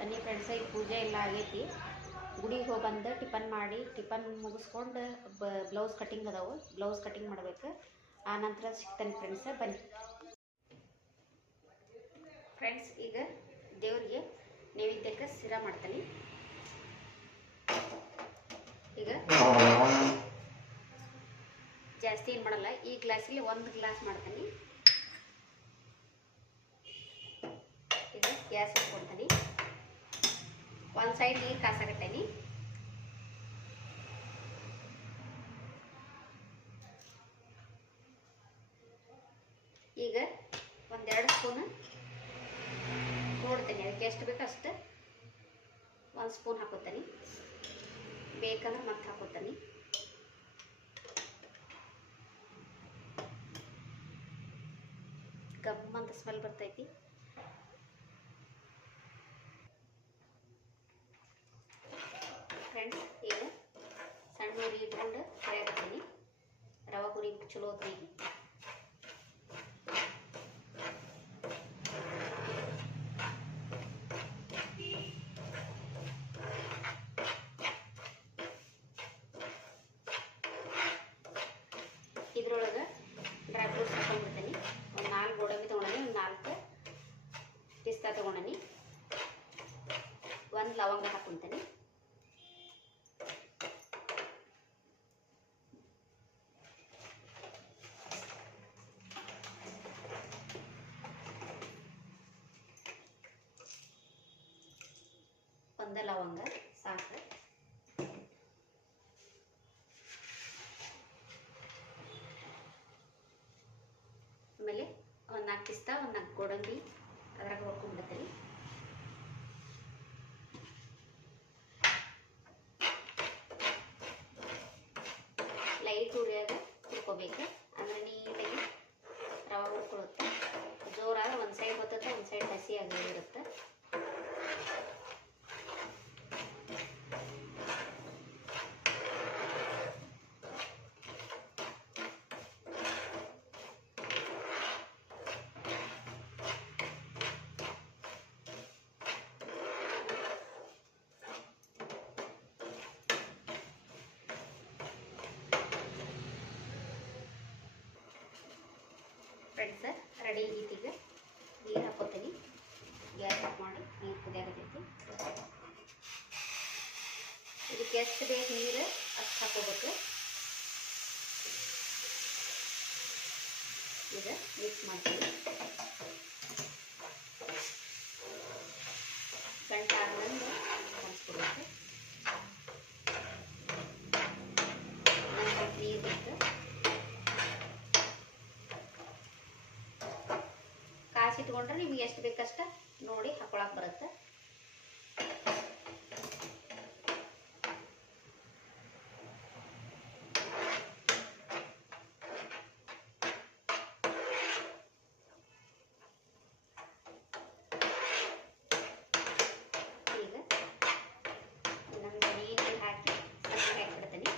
ಬನ್ನಿ ಫ್ರೆಂಡ್ಸ ಈಗ ಪೂಜೆ ಎಲ್ಲ ಆಗೈತಿ. ಗುಡಿಗೆ ಹೋಗಿ ಬಂದು ಟಿಫನ್ ಮಾಡಿ, ಟಿಫನ್ ಮುಗಿಸ್ಕೊಂಡು ಬ್ಲೌಸ್ ಕಟಿಂಗ್ ಅದಾವು. ಬ್ಲೌಸ್ ಕಟಿಂಗ್ ಮಾಡಬೇಕು. ಆ ನಂತರ ಸಿಗ್ತಾನೆ ಫ್ರೆಂಡ್ಸ ಬನ್ನಿ. ಫ್ರೆಂಡ್ಸ್ ಈಗ ದೇವರಿಗೆ ನೈವೇದ್ಯಕ್ಕೆ ಸಿರಾ ಮಾಡ್ತೀನಿ. ಈಗ ಜಾಸ್ತಿ ಏನು ಮಾಡಲ್ಲ, ಈ ಗ್ಲಾಸಲ್ಲಿ ಒಂದು ಗ್ಲಾಸ್ ಮಾಡ್ತೀನಿ. ಈಗ ಗ್ಯಾಸ್ ಇಟ್ಕೊಳ್ತೀನಿ ಒಂದು ಸೈಡ್ ನೀರು ಕಾಸಾಕತ್ತೇನಿ ಈಗ ಒಂದೆರಡು ಸ್ಪೂನ್ ನೋಡ್ತೀನಿ ಅದಕ್ಕೆ ಎಷ್ಟು ಬೇಕು ಅಷ್ಟು ಒಂದು ಸ್ಪೂನ್ ಹಾಕೋತೀನಿ ಬೇಕಂದ್ರೆ ಮತ್ತೆ ಹಾಕೋತೀನಿ ಗಮ್ ಅಂತ ಸ್ಮೆಲ್ ಬರ್ತೈತಿ ರವೆ ಕುರಿ ಚಲೋ ಹೊತ್ರಿ ಇದ್ರೊಳಗೆ ಡ್ರೈ ಫ್ರೂಟ್ಸ್ ಹಾಕೊಂಡ್ಬಿಡ್ತೀನಿ ಒಂದು ನಾಲ್ಕು ಗೋಡಂಬಿ ತೊಗೊಂಡನಿ ಒಂದು ನಾಲ್ಕು ಪಿಸ್ತಾ ತೊಗೊಂಡನಿ ಒಂದು ಲವಂಗ ಹಾಕೊಂತೀನಿ ಒಂದು ಲವಂಗ ಸಾಕು. ಆಮೇಲೆ ಒಂದು ನಾಲ್ಕು ಪಿಸ್ತಾ, ಒಂದು ನಾಲ್ಕು ಗೋಡಂಬಿ ಅದ್ರಾಗ ಹೊಡ್ಕೊಂಡ್ಬಿಡ್ತೀನಿ ಲೈಟ್ ಉರಿಯಾಗ ಹುರ್ಕೋಬೇಕು. ಅಂದ್ರೆ ನೀಟಾಗಿ ರವೆ ಹುರ್ಕೊಳ್ಳುತ್ತೆ ಜೋರಾದ್ರೆ ಒಂದು ಸೈಡ್ ಬರ್ತೈತೆ ಒಂದು ಸೈಡ್ ಹಸಿ ಆಗಿರುತ್ತೆ ಫ್ರೆಂಡ್ಸ್ ರೆಡಿ ಇಟ್ಟಿದ್ದೆ ನೀರು ಹಾಕೋತೀನಿ. ಗ್ಯಾಸ್ ಆಫ್ ಮಾಡಿ ನೀರು ಕುದಿಯಾಗತೈತಿ ಇದಕ್ಕೆ ಎಷ್ಟು ಬೇಕು ನೀರು, ಅಷ್ಟು ಹಾಕೋಬೇಕು. ಈಗ ಮಿಕ್ಸ್ ಮಾಡ್ತೀನಿ ಗಂಟೆ ಆದ್ಮೇಲೆ ಕಲಿಸ್ಕೊಬೇಕು ಸ್ವಲ್ಪ ನೀರು ಬೇಕು ಕಾಸಿಟ್ಕೊಂಡ್ರೆ ನಿಮ್ಗೆ ಎಷ್ಟು ಬೇಕಷ್ಟ ನೋಡಿ ಹಾಕೊಳಕ್ ಬರುತ್ತೆ ಈಗ ಇನ್ನೊಂದು ನೀರು ಹಾಕಿ ಸಕ್ಕರೆ ಹಾಕಿಬಿಡ್ತೀನಿ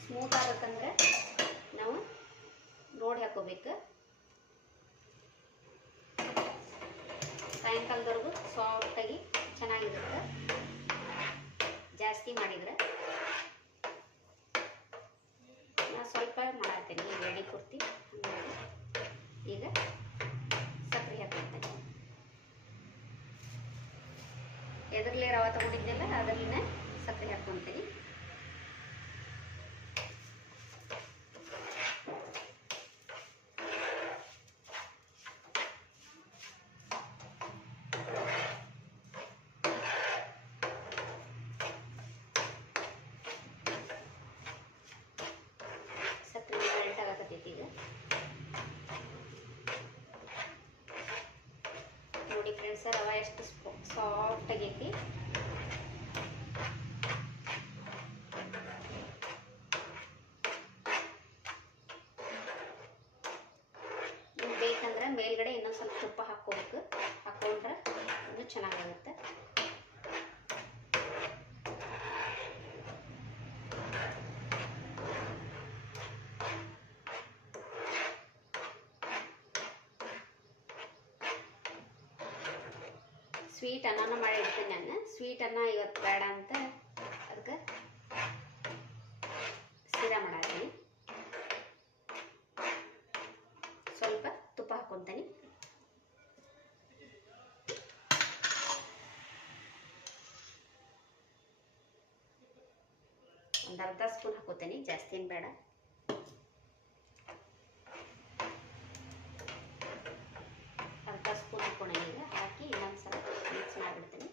ಸ್ಮೂತ್ ಆಗ್ಬೇಕಂದ್ರೆ ನಾವು ನೋಡಿ ಹಾಕೋಬೇಕು ಸಾಯಂಕಾಲದವರೆಗೂ ಸಾಫ್ಟಾಗಿ ಚೆನ್ನಾಗಿರುತ್ತೆ. ಜಾಸ್ತಿ ಮಾಡಿದ್ರೆ. ನಾ ಸ್ವಲ್ಪ ಮಾಡಾಕ್ತೇನೆ ಈಗ ಕುರ್ತಿ ಪೂರ್ತಿ ಹಂಗಾಗಿ ಈಗ ಸಕ್ಕರೆ ಹಾಕಿರ್ತೇನೆ ಎದ್ರಲ್ಲೇ ರವೆ ತಗೊಂಡಿದ್ದೆಲ್ಲ ಅದರಲ್ಲಿನ ಸಕ್ಕರೆ ಹಾಕ್ಕೊತೀನಿ ಸಕ್ಕರೆ ಮೆಲ್ಟ್ ಆಗಕತ್ತೈತಿ ಈಗ ನೋಡಿ ಫ್ರೆಂಡ್ಸ್ ರವೆ ಎಷ್ಟು ಸಾಫ್ಟ್ ಆಗೈತಿ ನಿಮ್ಗೆ ಬೇಕಂದ್ರೆ ಮೇಲ್ಗಡೆ ಇನ್ನೊಂದು ಸ್ವಲ್ಪ ತುಪ್ಪ ಹಾಕೋಬೇಕು ಹಾಕೊಂಡ್ರೆ ಇದು ಚೆನ್ನಾಗಾಗುತ್ತೆ. ಸ್ವೀಟ್ ಅನ್ನನ ಮಾಡಿ ಇಡ್ತೀನಿ ನಾನು. ಸ್ವೀಟ್ ಅನ್ನ ಇವತ್ತು ಬೇಡ ಅಂತ ಅದಕ್ಕೆ ಸಿರಾ ಮಾಡತ್ತೀನಿ ಸ್ವಲ್ಪ ತುಪ್ಪ ಹಾಕ್ಕೊತೀನಿ ಒಂದು ಅರ್ಧ ಸ್ಪೂನ್ ಹಾಕೋತೀನಿ, ಜಾಸ್ತಿ ಬೇಡ. ಅರ್ಧ ಸ್ಪೂನ್ ಹಾಕೋಣ ಹಾಕಿ ಇನ್ನೊಂದು ಸಲ ಮಿಕ್ಸ್ ಮಾಡಿಬಿಡ್ತೀನಿ.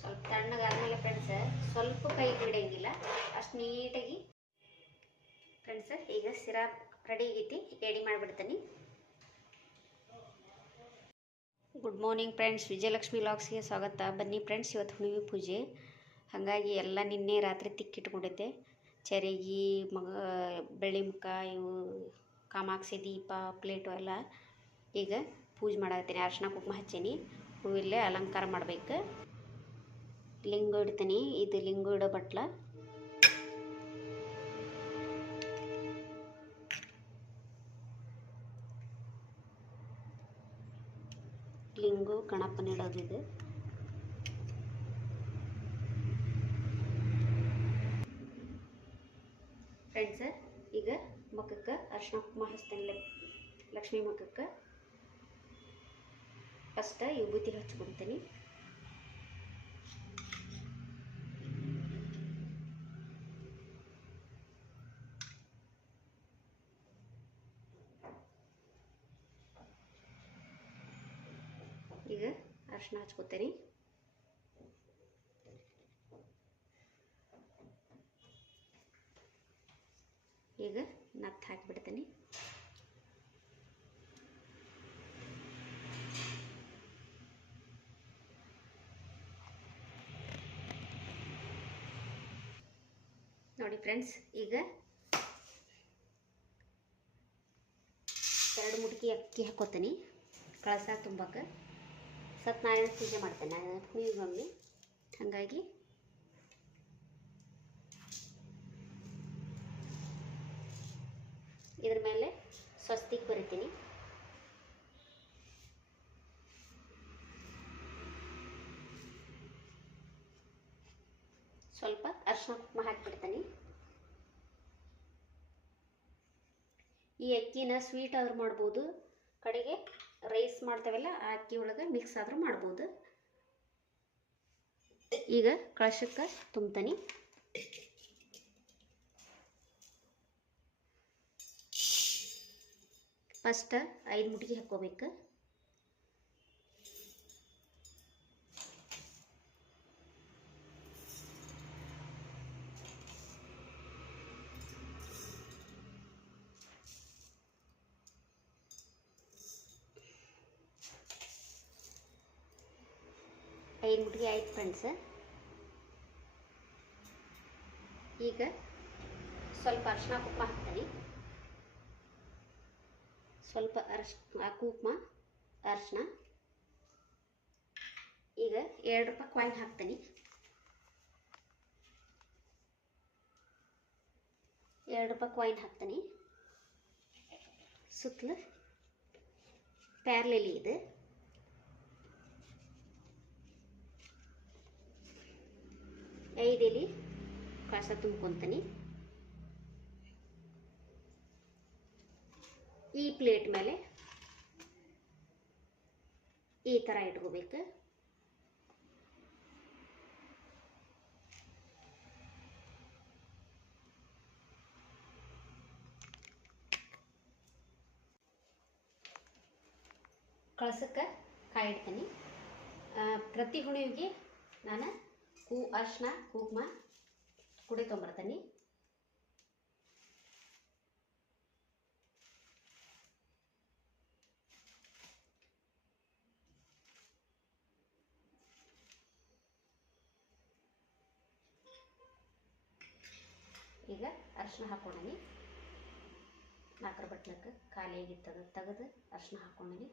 ಸ್ವಲ್ಪ ತಣ್ಣಗಾದ್ಮೇಲೆ ಫ್ರೆಂಡ್ಸ್ ಸ್ವಲ್ಪ ಕೈ ಬಿಡಂಗಿಲ್ಲ, ಅಷ್ಟು ನೀಟಾಗಿ. ಫ್ರೆಂಡ್ಸ್ ಈಗ ಸಿರಾಪ್ ರೆಡಿ ಆಗೈತಿ ಎಡಿ ಮಾಡಿಬಿಡ್ತೀನಿ. ಗುಡ್ ಮಾರ್ನಿಂಗ್ ಫ್ರೆಂಡ್ಸ್ ವಿಜಯಲಕ್ಷ್ಮಿ ಲಾಗ್ಸ್ಗೆ ಸ್ವಾಗತ. ಬನ್ನಿ ಫ್ರೆಂಡ್ಸ್ ಇವತ್ತು ಹುಣ್ಣಿಮೆ ಪೂಜೆ. ಹಾಗಾಗಿ ಎಲ್ಲ ನಿನ್ನೆ ರಾತ್ರಿ ತಿಕ್ಕಿಟ್ಕೊಂಡಿದ್ದೆ. ಚರಗಿ, ಮಗ, ಬೆಳ್ಳಿ ಮುಖ, ಇವು ಕಾಮಾಕ್ಷಿ ದೀಪ ಪ್ಲೇಟು ಎಲ್ಲ. ಈಗ ಪೂಜೆ ಮಾಡತ್ತೀನಿ ಅರ್ಶಿನ ಕುಂಕುಮ ಹಚ್ಚೀನಿ. ಹೂವಿಲ್ಲೇ ಅಲಂಕಾರ ಮಾಡ್ಬೇಕು. ಲಿಂಗು ಇಡ್ತೀನಿ. ಇದು ಲಿಂಗು ಇಡೋ ಬಟ್ಲ. ಲಿಂಗು ಗಣಪನ ಇಡೋದಿದೆ ಫ್ರೆಂಡ್ಸ್ ಈಗ ಮುಖಕ್ಕೆ ಅರ್ಶಿನ ಕುಂಕುಮ ಹಚ್ತೇನೆ ಲಕ್ಷ್ಮೀ ಮುಖಕ್ಕೆ ಫಸ್ಟ್ ವಿಭೂತಿ ಹಚ್ಕೊಡ್ತೀನಿ ಈಗ ಅರ್ಶಿನ ಹಚ್ಕೋತೇನೆ ಈಗ ನತ್ತು ಹಾಕಿಬಿಡ್ತೇನೆ. ನೋಡಿ ಫ್ರೆಂಡ್ಸ್, ಈಗ ಎರಡು ಮುಟ್ಕಿ ಅಕ್ಕಿ ಹಾಕೋತೀನಿ ಕಳಸ ತುಂಬಕ್ಕೆ ಸತ್ಯನಾರಾಯಣ ಪೂಜೆ ಮಾಡ್ತೇನೆ. ಹುಣ್ಣಿಮೆಗೊಮ್ಮೆ ಹಾಗಾಗಿ. ಇದ್ರ ಮೇಲೆ ಸ್ವಸ್ತಿ ಬರಿತೀನಿ. ಸ್ವಲ್ಪ ಅರ್ಶಿನ ಕುಂಕುಮ ಹಾಕಿಬಿಡ್ತೀನಿ. ಈ ಅಕ್ಕಿನ ಸ್ವೀಟ್ ಆದ್ರೂ ಮಾಡ್ಬೋದು. ಕಡೆಗೆ ರೈಸ್ ಮಾಡ್ತೇವಲ್ಲ, ಆ ಅಕ್ಕಿ ಒಳಗೆ ಮಿಕ್ಸ್ ಆದರೂ ಮಾಡ್ಬೋದು. ಈಗ ಕಳಶಕ್ಕೆ ತುಂಬ್ತೇನೆ. ಫಸ್ಟ್ ಐದು ಮುಟ್ಗಿ ಹಾಕ್ಕೋಬೇಕು ಐದು ಫ್ರೆಂಡ್ಸ್ ಈಗ ಸ್ವಲ್ಪ ಅರಿಶಿನ ಕುಂಕುಮ ಹಾಕ್ತೀನಿ. ಸ್ವಲ್ಪ ಅರಶ್ ಕುಂಕುಮ ಅರಿಶಿನ ಈಗ ಎರಡು ರೂಪಾಯಿ ಕಾಯಿನ್ ಹಾಕ್ತೀನಿ. ಎರಡು ರೂಪಾಯಿ ಕಾಯಿನ್ ಹಾಕ್ತೀನಿ. ಸುತ್ತಲೂ ಪ್ಯಾರ್ಲೆಲಿ ಇದೆ. ಐದು ಕಸ ತುಂಬ್ಕೊತೀನಿ. ಈ ಪ್ಲೇಟ್ ಮೇಲೆ ಈ ಥರ ಇಟ್ಕೋಬೇಕು. ಕಳಸಕ್ಕೆ ಕಾಯಿಡ್ತೀನಿ. ಪ್ರತಿ ಹುಣಿವಿಗೆ ನಾನು ಕೂ ಅರ್ಶಿನ, ಕುಂಕುಮ ಕುಡಿ ತೊಗೊಂಬರ್ತೀನಿ ಈಗ ಅರ್ಶಿನ ಹಾಕೊಂಡೀನಿ ನಾಲ್ಕರ ಬಟ್ಲಕ್ಕೆ ಖಾಲಿ ಆಗಿತ್ತದ ತೆಗೆದು ಅರ್ಶಿನ ಹಾಕೊಂಡೀನಿ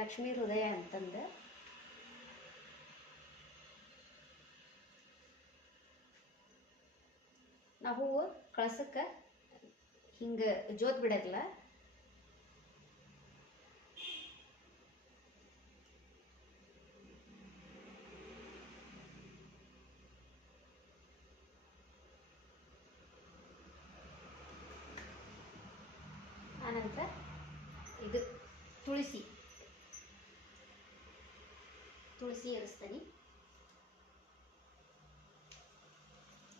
ಲಕ್ಷ್ಮೀ ಹೃದಯ ಅಂತಂದು. ನಾವು ಹೂವು ಕಳ್ಸಕ್ಕೆ ಹಿಂಗೆ ಜೋತ್ ಬಿಡೋದಿಲ್ಲ ಆನಂತರ ಇದು ತುಳಸಿ. ತುಳಸಿ ಏರಿಸ್ತೀನಿ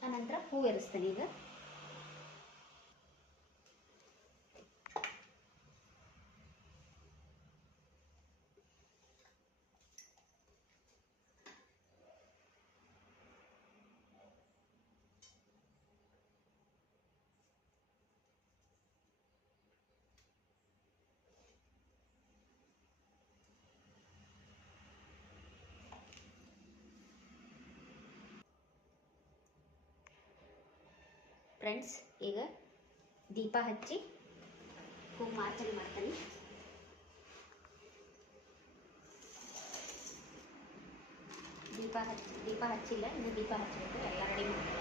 ಆನಂತರ ಹೂ ಏರಿಸ್ತೀನಿ ಈಗ. ಫ್ರೆಂಡ್ಸ್, ಈಗ ದೀಪ ಹಚ್ಚಿ ಕುಂಕುಮಾರ್ಚನೆ ಮಾಡ್ತೀನಿ. ದೀಪ ಹಚ್ಚಿ ದೀಪ ಹಚ್ಚಿಲ್ಲ, ಇನ್ನು ದೀಪ ಹಚ್ಚಬೇಕು, ಎಲ್ಲ ರೆಡಿ ಮಾಡ್ಕೊಳ್ಳಿ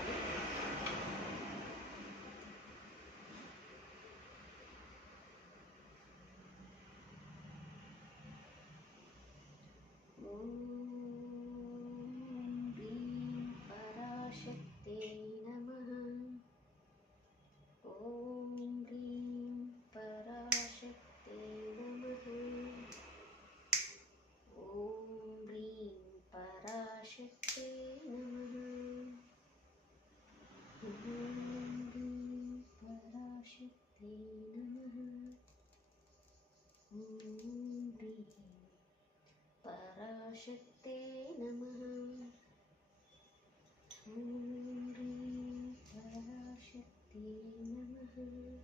शक्ते नमः।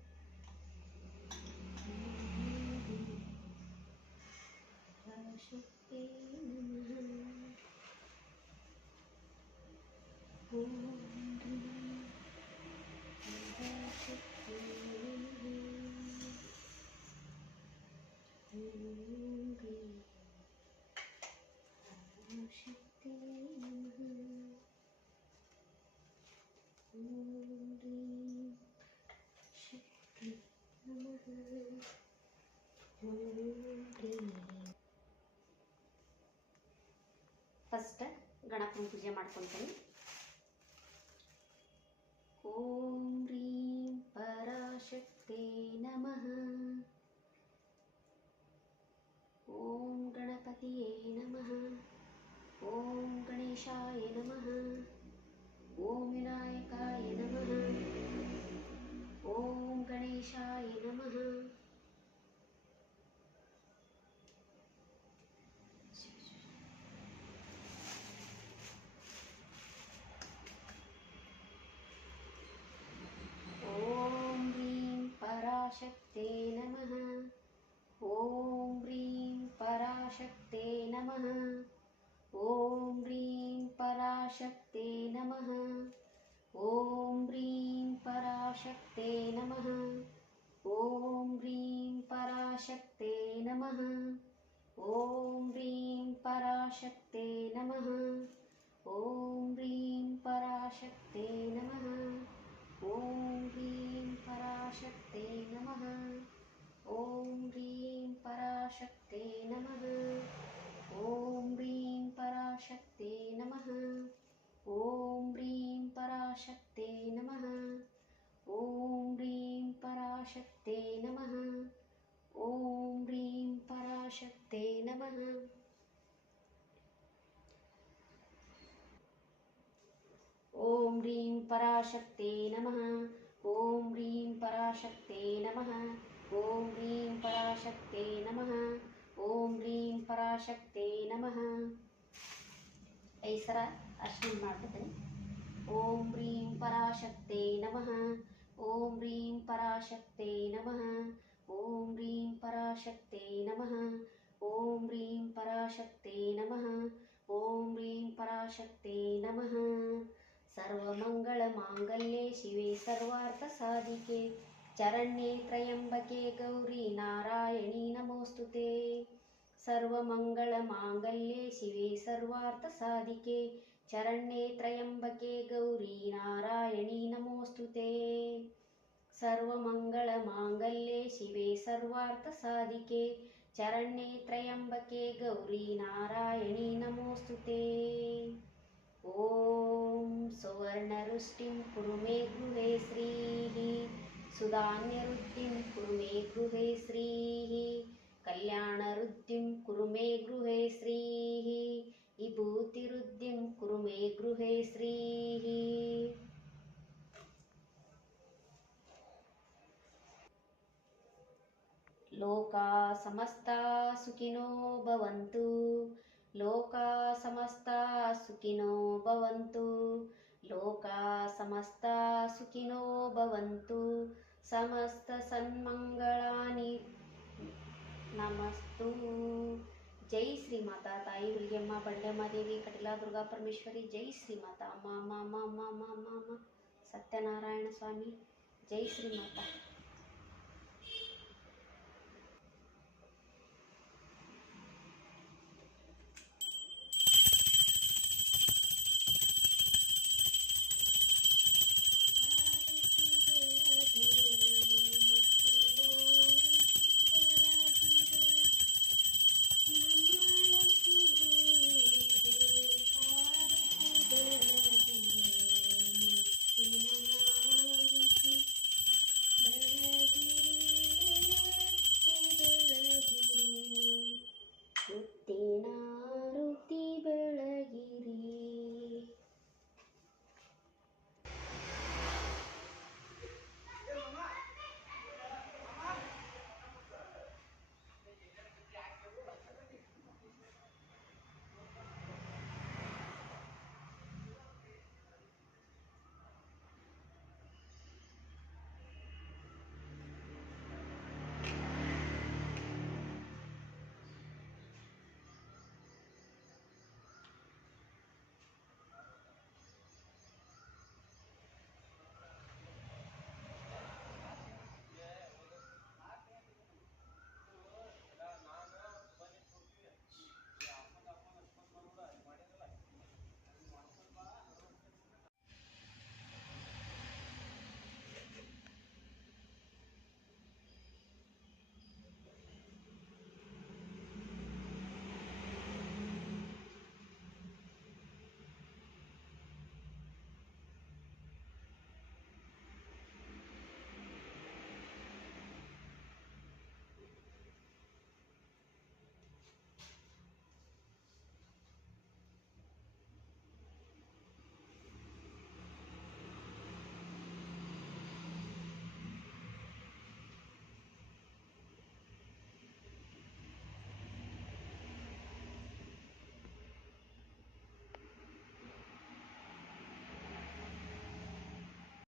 ಮಾಡ್ಕೊತೀನಿ नमः। ॐ ह्रीं पराशक्ते नमः। ॐ ह्रीं पराशक्ते नमः। ॐ ह्रीं पराशक्ते नमः। ॐ ह्रीं पराशक्ते नमः। ॐ ह्रीं पराशक्ते नमः। ॐ ह्रीं पराशक्ते नमः। ॐ ह्रीं पराशक्ते नमः। ॐ ह्रीं पराशक्ते नमः। ॐ ह्रीं पराशक्ते नमः। ॐ ह्रीं पराशक्ते नमः। ॐ ह्रीं पराशक्ते नमः। ऐसर अश्विं मार्पति ॐ म्रीं पराशक्ते नमः। ॐ ह्रीं पराशक्ते नमः। ॐ ह्रीं पराशक्ते नमः। ॐ ह्रीं पराशक्ते नमः। ॐ म्रीं पराशक्ते नमः। सर्वमङ्गलमाङ्गल्ये शिवे सर्वार्थसाधिके चरण्ये त्र्यम्बके गौरी नारायणी नमोऽस्तु ते सर्वमङ्गलमाङ्गल्ये शिवे सर्वार्थसाधिके चरण्ये त्र्यम्बके गौरी नारायणी नमोऽस्तु ते सर्वमङ्गलमाङ्गल्ये शिवे सर्वार्थसाधिके चरण्ये त्र्यम्बके गौरी नारायणी नमोऽस्तु ते ॐ सुवर्णरुष्टिं कुरु मे गृहे श्रीः सुधान्यरुद्धिं कुरु मे गृहे श्रीः कल्याणरुद्धिं कुरु मे गृहे श्रीः विभूतिरुद्धिं कुरु मे गृहे श्रीः लोका समस्ता सुखिनो भवन्तु లోకా సమస్తా సుఖినో భవంతు. లోకా సమస్తా సుఖినో భవంతు. సమస్త సన్మంగళాని నమస్తు. జై శ్రీమాత తాయి దుర్గమ్మ బండమ్మాదేవి కటిలా దుర్గా పరమేశ్వరి. జై శ్రీమాత అమ్మ అమ్మ అమ్మ అమ్మ అమ్మ అమ్మ అమ్మ సత్యనారాయణ స్వామి. జై శ్రీమాత